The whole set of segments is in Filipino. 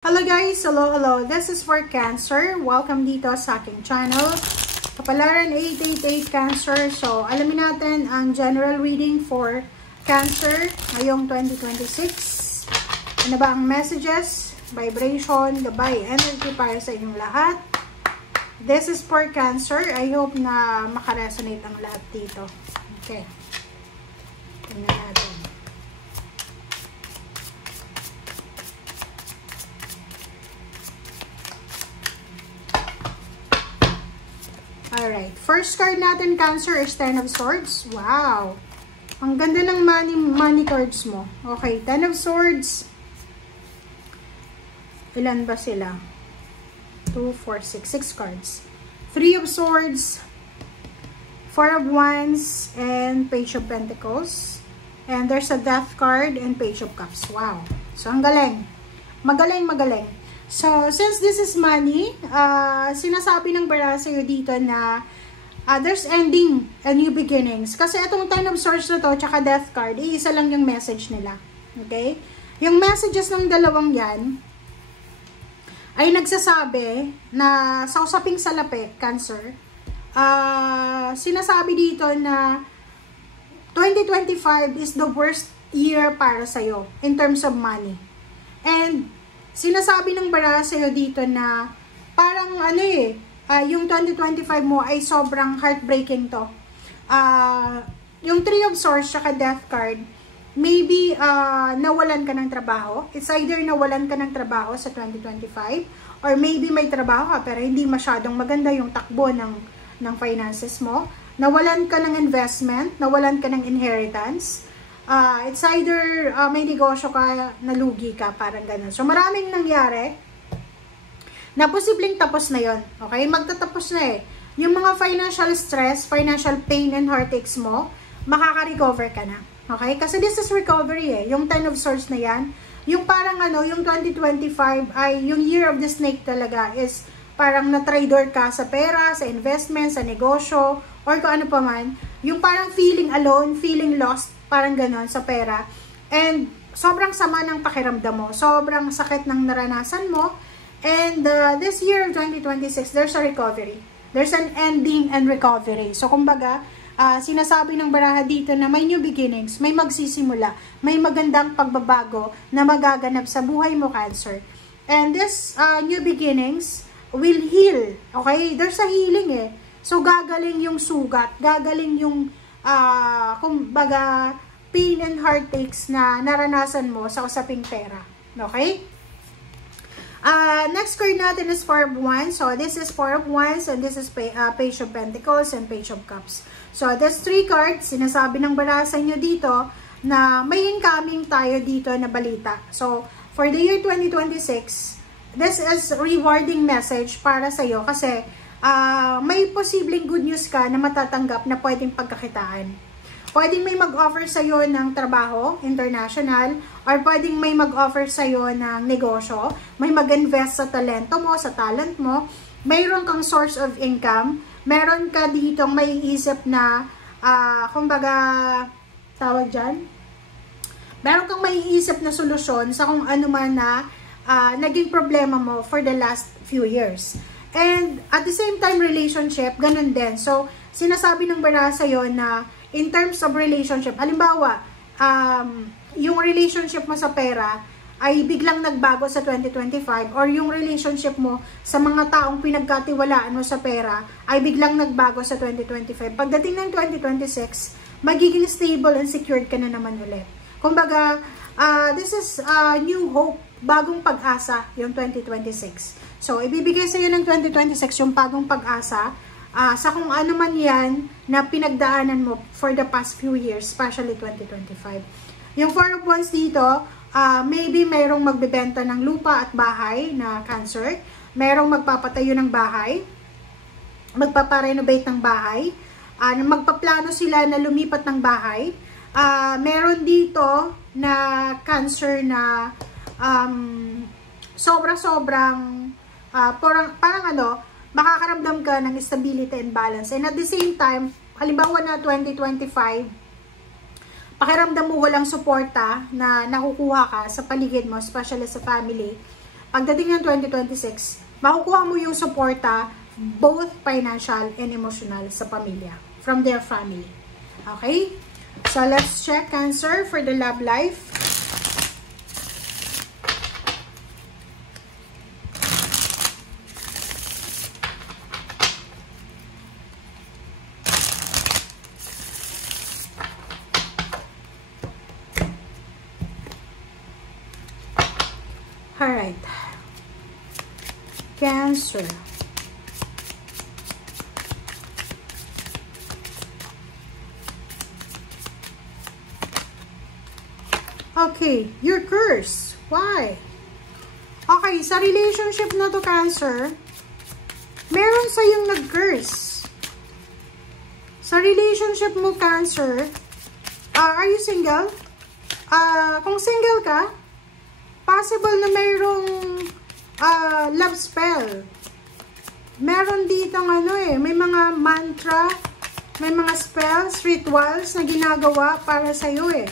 Hello guys! Hello! This is for Cancer. Welcome dito sa aking channel. Kapalaran 888 Cancer. So, alamin natin ang general reading for Cancer ngayong 2026. Ano ba ang messages, vibration, gabay, energy para sa inyong lahat? This is for Cancer. I hope na makaresonate ang lahat dito. Okay. Tingnan natin. Alright, first card natin, Cancer, is Ten of Swords. Wow! Ang ganda ng money cards mo. Okay, Ten of Swords. Ilan ba sila? 2, 4, 6 cards. Three of Swords, Four of Wands, and Page of Pentacles. And there's a Death card and Page of Cups. Wow! So, ang galing. Magaling. So, since this is money, sinasabi ng bara sa'yo dito na there's ending and new beginnings. Kasi itong Ten of Swords na to, tsaka Death card, iisa lang yung message nila. Okay? Yung messages ng dalawang yan, ay nagsasabi na sa usaping salapi, Cancer, sinasabi dito na 2025 is the worst year para sa'yo in terms of money. And sinasabi ng bara sa'yo dito na parang yung 2025 mo ay sobrang heartbreaking to. Yung Three of Swords tsaka Death card, maybe nawalan ka ng trabaho. It's either nawalan ka ng trabaho sa 2025 or maybe may trabaho ka pero hindi masyadong maganda yung takbo ng finances mo. Nawalan ka ng investment, nawalan ka ng inheritance. It's either may negosyo ka, nalugi ka, parang ganun. So, maraming nangyari na posibleng tapos na yon. Okay? Magtatapos na eh. Yung mga financial stress, financial pain and heartaches mo, makaka-recover ka na. Okay? Kasi this is recovery eh. Yung Ten of Swords na yan, yung parang yung 2025 ay, yung year of the snake talaga is parang na-trader ka sa pera, sa investment, sa negosyo, or kung ano pa man. Yung parang feeling alone, feeling lost, parang ganon sa pera. And sobrang sama ng pakiramdam mo. Sobrang sakit ng naranasan mo. And this year of 2026, there's a recovery. There's an ending and recovery. So kumbaga, sinasabi ng baraha dito na may new beginnings, may magsisimula, may magandang pagbabago na magaganap sa buhay mo, Cancer. And this new beginnings will heal. Okay? There's a healing eh. So gagaling yung sugat, gagaling yung kumbaga, pain and heartaches na naranasan mo sa usaping pera. Okay? Next card natin is Four of Wands. So, this is Four of Wands and this is Page of Pentacles and Page of Cups. So, there's three cards. Sinasabi ng bara sa inyo dito na may incoming tayo dito na balita. So, for the year 2026, this is rewarding message para sa iyo kasi may posibleng good news ka na matatanggap na pwedeng pagkakitaan. Pwedeng may mag-offer sa'yo ng trabaho, international, or pwedeng may mag-offer sa'yo ng negosyo, may mag-invest sa talento mo, sa talent mo, mayroon kang source of income, meron ka ditong may isip na, kumbaga, tawag dyan, meron kang may isip na solusyon sa kung ano man na naging problema mo for the last few years. And at the same time, relationship, ganun din. So, sinasabi ng bara sa'yo na in terms of relationship, halimbawa, yung relationship mo sa pera ay biglang nagbago sa 2025 or yung relationship mo sa mga taong pinagkatiwalaan mo sa pera ay biglang nagbago sa 2025. Pagdating ng 2026, magiging stable and secured ka na naman ulit. Kumbaga, this is new hope, bagong pag-asa yung 2026. So, ibibigay sa iyo ng 2026 yung bagong pag-asa sa kung ano man yan na pinagdaanan mo for the past few years, especially 2025. Yung Four of Wands dito, maybe mayroong magbebenta ng lupa at bahay na Cancer. Mayroong magpapatayo ng bahay, magpaparenovate ng bahay, magpaplano sila na lumipat ng bahay. Meron dito na Cancer na sobrang parang makakaramdam ka ng stability and balance. And at the same time, halimbawa na 2025, pakiramdam mo walang suporta na nakukuha ka sa paligid mo, especially sa family, pagdating ng 2026, makukuha mo yung suporta, both financial and emotional sa pamilya, from their family. Okay? So, let's check Cancer for the love life. Alright. Cancer. Okay, you're cursed. Why? Okay, sa relationship na to, Cancer, meron sa yung nag-curse. Sa relationship mo, Cancer, are you single? Kung single ka, possible na mayroong love spell. Meron ditong may mga mantra, may mga spells, rituals na ginagawa para sa'yo eh.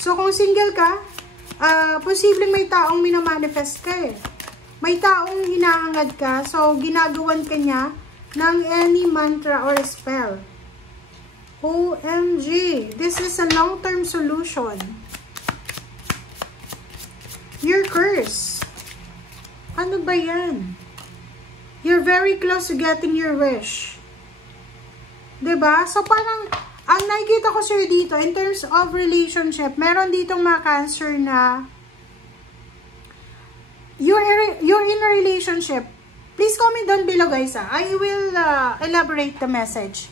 So, kung single ka, posibleng may taong minamanifest ka eh. May taong hinahangad ka, so ginagawan ka niya ng any mantra or spell. OMG! This is a long-term solution. You're cursed. Ano ba yan? You're very close to getting your wish. Diba? So, parang, ang nakikita ko sa'yo dito, in terms of relationship, meron ditong mga Cancer na you're in a relationship. Please comment down below, guys. I will elaborate the message.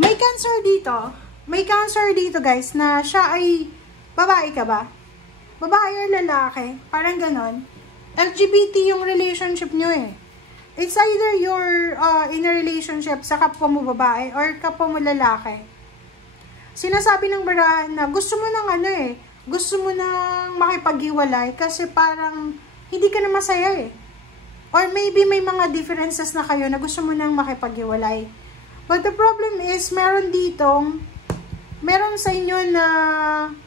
May Cancer dito, guys, na siya ay babae ka ba? Babae or lalaki, parang ganon. LGBT yung relationship nyo eh. It's either you're in a relationship sa kapwa mo babae or kapwa mo lalaki. Sinasabi ng barahan na gusto mo ng gusto mo nang makipaghiwalay kasi parang hindi ka na masaya eh. Or maybe may mga differences na kayo na gusto mo nang makipaghiwalay. But the problem is, meron sa inyo na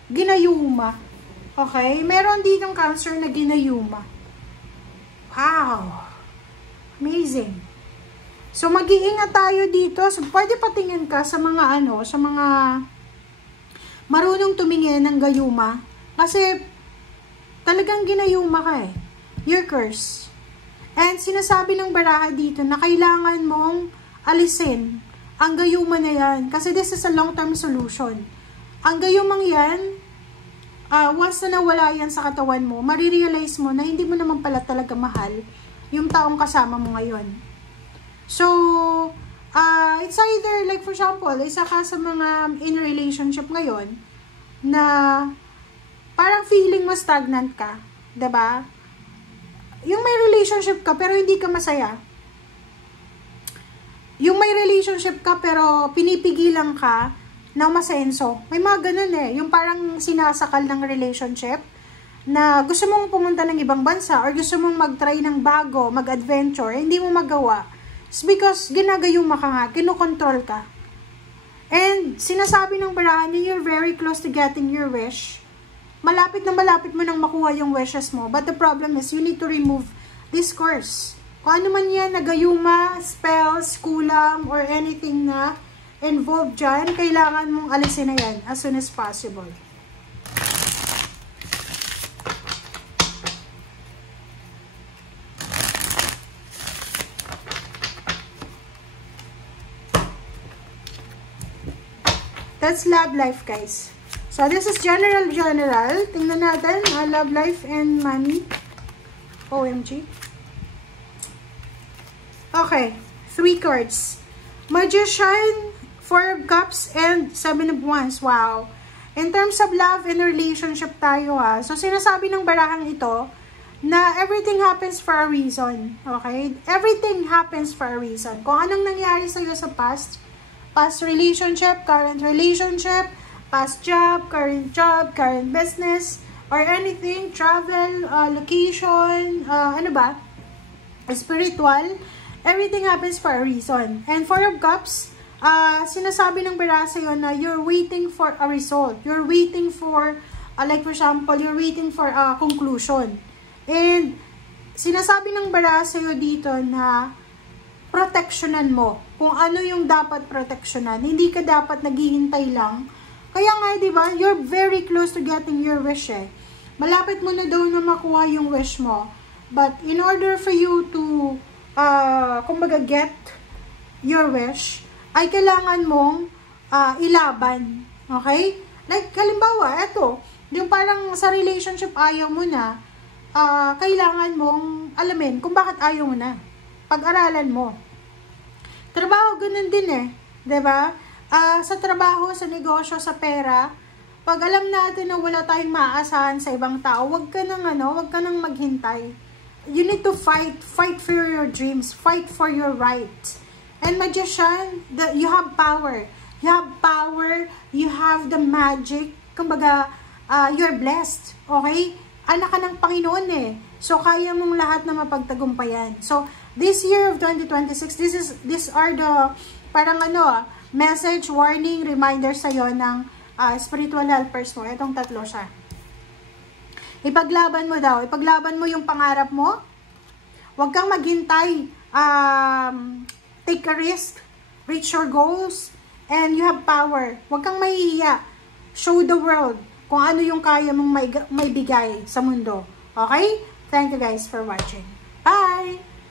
ginayuma. Okay? Meron ditong Cancer na ginayuma. Wow! Amazing. So, mag-iingat tayo dito. So, pwede patingin ka sa mga sa mga marunong tumingin ng gayuma. Kasi, talagang ginayuma ka eh. You're cursed. And, sinasabi ng baraha dito na kailangan mong alisin ang gayuma na yan. Kasi this is a long-term solution. Ang gayumang yan, once na nawala yan sa katawan mo, marirealize mo na hindi mo naman pala talaga mahal yung taong kasama mo ngayon. So, it's either, like for example, isa ka sa mga in relationship ngayon na parang feeling mo stagnant ka, diba? Yung may relationship ka pero hindi ka masaya. Yung may relationship ka pero pinipigilan ka na masenso. May mga ganun eh. Yung parang sinasakal ng relationship na gusto mong pumunta ng ibang bansa or gusto mong mag-try ng bago, mag-adventure, hindi mo magawa. It's because ginagayuma ka nga, kinukontrol ka. And sinasabi ng barahan you're very close to getting your wish. Malapit na malapit mo nang makuha yung wishes mo. But the problem is, you need to remove this curse. Kung ano man yan, nagayuma, spells, kulam, or anything na involved dyan, kailangan mong alisin na yan as soon as possible. That's love life, guys. So, this is general. Tingnan natin, love life and money. OMG. Okay, 3 cards. Magician, 4 of Cups, and 7 of Wands. Wow. In terms of love and relationship tayo ha. So, sinasabi ng barahang ito na everything happens for a reason. Okay? Everything happens for a reason. Kung anong nangyari sa'yo sa past relationship, current relationship, past job, current business, or anything, travel, location, spiritual, everything happens for a reason. And 4 of Cups, sinasabi ng baraha sa'yo na you're waiting for a result. You're waiting for, like for example, you're waiting for a conclusion. And sinasabi ng bara sa'yo dito na proteksyonan mo kung ano yung dapat proteksyonan. Hindi ka dapat naghihintay lang. Kaya nga, di ba, you're very close to getting your wish eh. Malapit mo na daw na makuha yung wish mo. But in order for you to, kumbaga, get your wish, ay kailangan mong ilaban. Okay? Like, halimbawa, eto, yung parang sa relationship ayaw mo na, kailangan mong alamin kung bakit ayaw mo na. Pag-aralan mo. Trabaho, ganun din eh. Diba? Sa trabaho, sa negosyo, sa pera, pag alam natin na wala tayong maaasahan sa ibang tao, wag ka nang maghintay. You need to fight for your dreams, fight for your rights. And magician, you have power. You have power, you have the magic. Kumbaga, you're blessed. Okay? Anak ka ng Panginoon eh. So, kaya mong lahat na mapagtagumpayan. So, this year of 2026, these are the, parang message, warning, reminder sa'yo ng spiritual helpers mo. Itong tatlo siya. Ipaglaban mo daw. Ipaglaban mo yung pangarap mo. Huwag kang maghintay. Take a risk. Reach your goals. And you have power. Huwag kang mahihiya. Show the world kung ano yung kaya mong may bigay sa mundo. Okay? Thank you guys for watching.